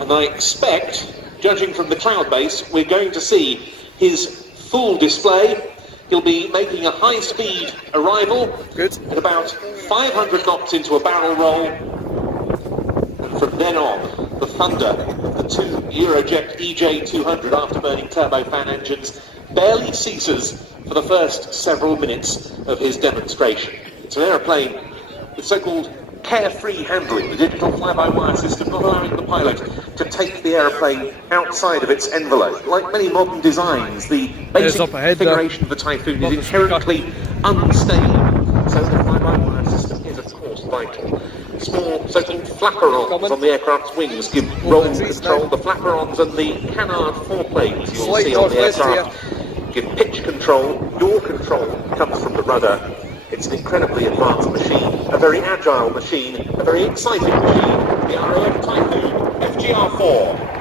And I expect, judging from the cloud base, we're going to see his full display. He'll be making a high-speed arrival at about 500 knots into a barrel roll, From then on, the thunder of the two Eurojet EJ200 afterburning turbofan engines barely ceases for the first several minutes of his demonstration. It's an aeroplane with so-called carefree handling, the digital fly-by-wire system not allowing the pilot to take the aeroplane outside of its envelope. Like many modern designs, the basic configuration of the Typhoon is inherently unstable, so the fly-by-wire system is of course vital. Small so-called flaperons on the aircraft's wings give roll control. The flaperons and the canard foreplanes you'll see on the aircraft give pitch control. Yaw control comes from the rudder. It's an incredibly advanced machine, a very agile machine, a very exciting machine, the RAF Typhoon FGR-4.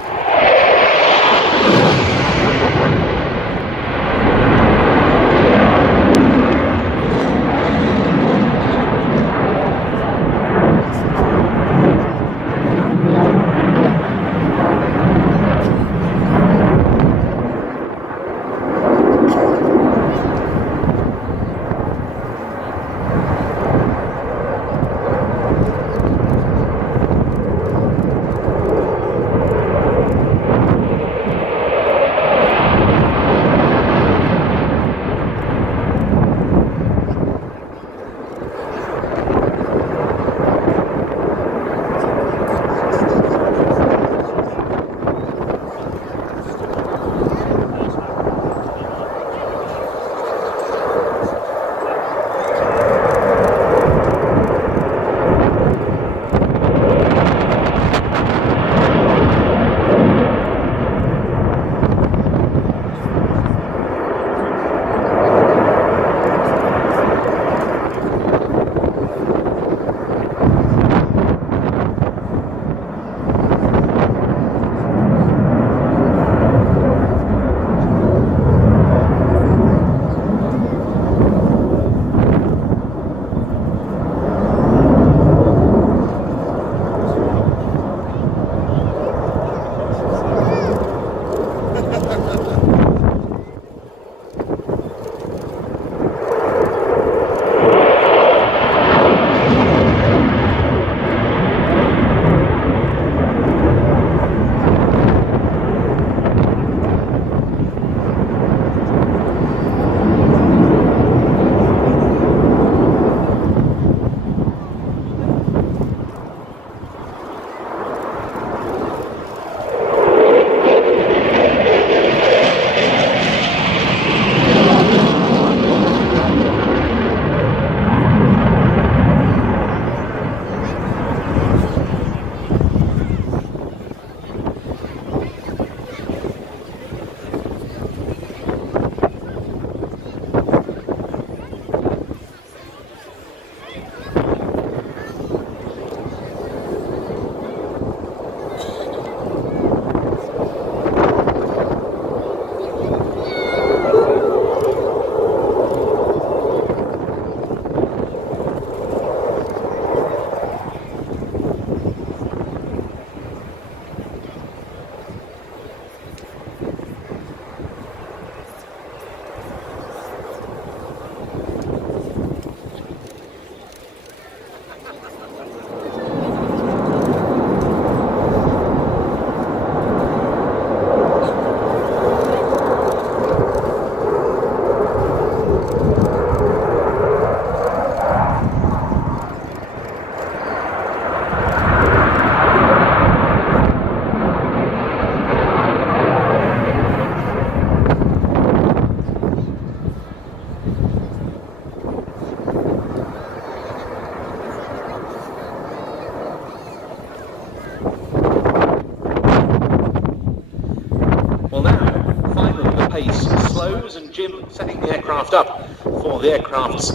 slows, and Jim setting the aircraft up for the aircraft's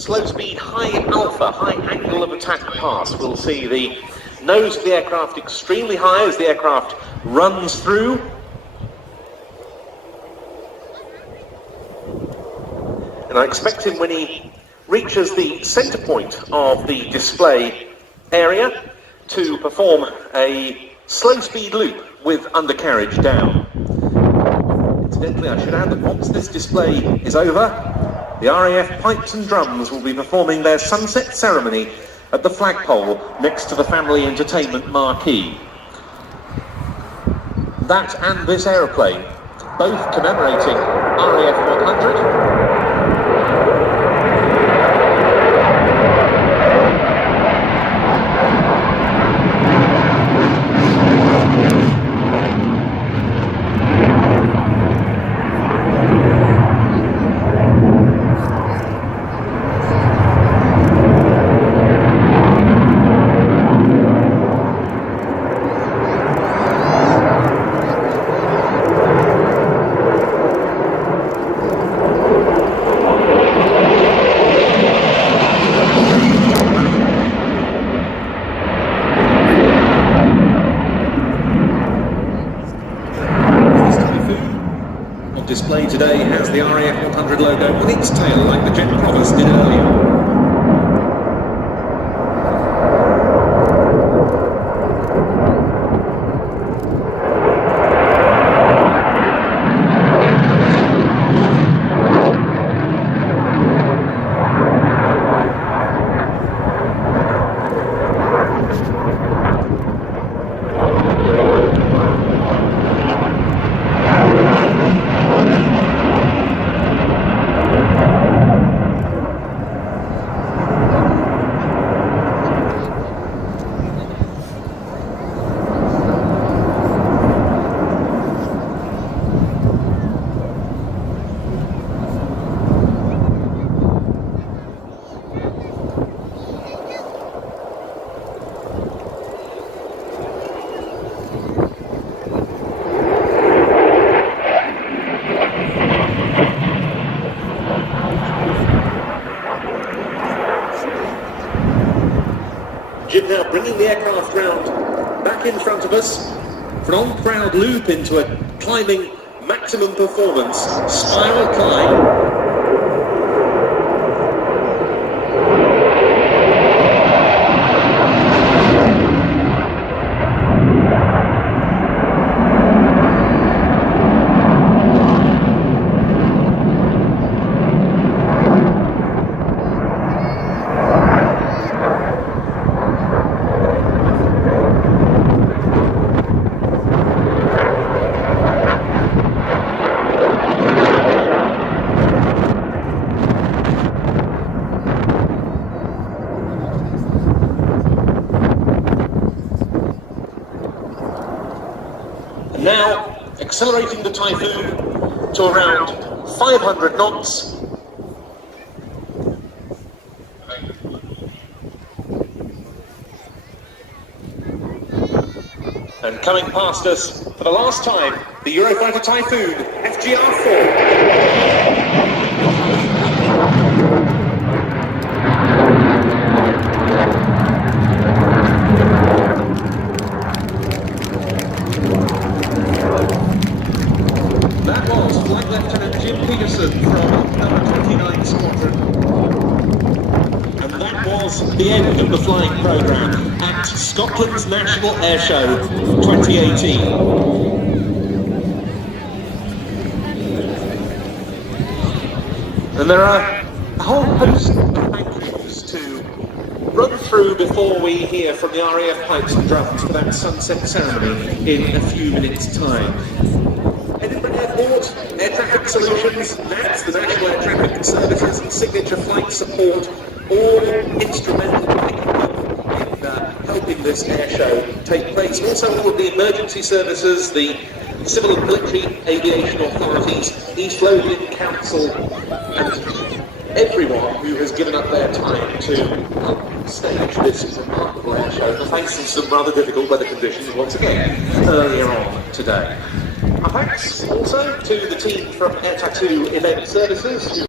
slow speed, high alpha, high angle of attack pass. We'll see the nose of the aircraft extremely high as the aircraft runs through. And I expect him, when he reaches the centre point of the display area, to perform a slow speed loop with undercarriage down. Incidentally, I should add that once this display is over, the RAF pipes and drums will be performing their sunset ceremony at the flagpole next to the family entertainment marquee. That and this aeroplane, both commemorating RAF 100. Display today has the RAF 100 logo on its tail like the Jet Promise did earlier. Jim now bringing the aircraft round back in front of us for an on-crowd loop into a climbing maximum performance spiral climb. Now, accelerating the Typhoon to around 500 knots. And coming past us for the last time, the Eurofighter Typhoon FGR-4. That was Flight Lieutenant Jim Peterson from number 29 Squadron. And that was the end of the flying programme at Scotland's National Airshow 2018. And there are a whole host of thank yous to run through before we hear from the RAF pipes and drums for that sunset ceremony in a few minutes' time. Edinburgh Airport, Air Traffic Solutions, NATS, the National Air Traffic Services and Signature Flight Support, all instrumental in helping this air show take place. Also all of the emergency services, the civil and military aviation authorities, East Lothian Council, and everyone who has given up their time to help stage this remarkable air show in the face of some rather difficult weather conditions once again earlier on today. Our thanks also to the team from Air Tattoo Event Services.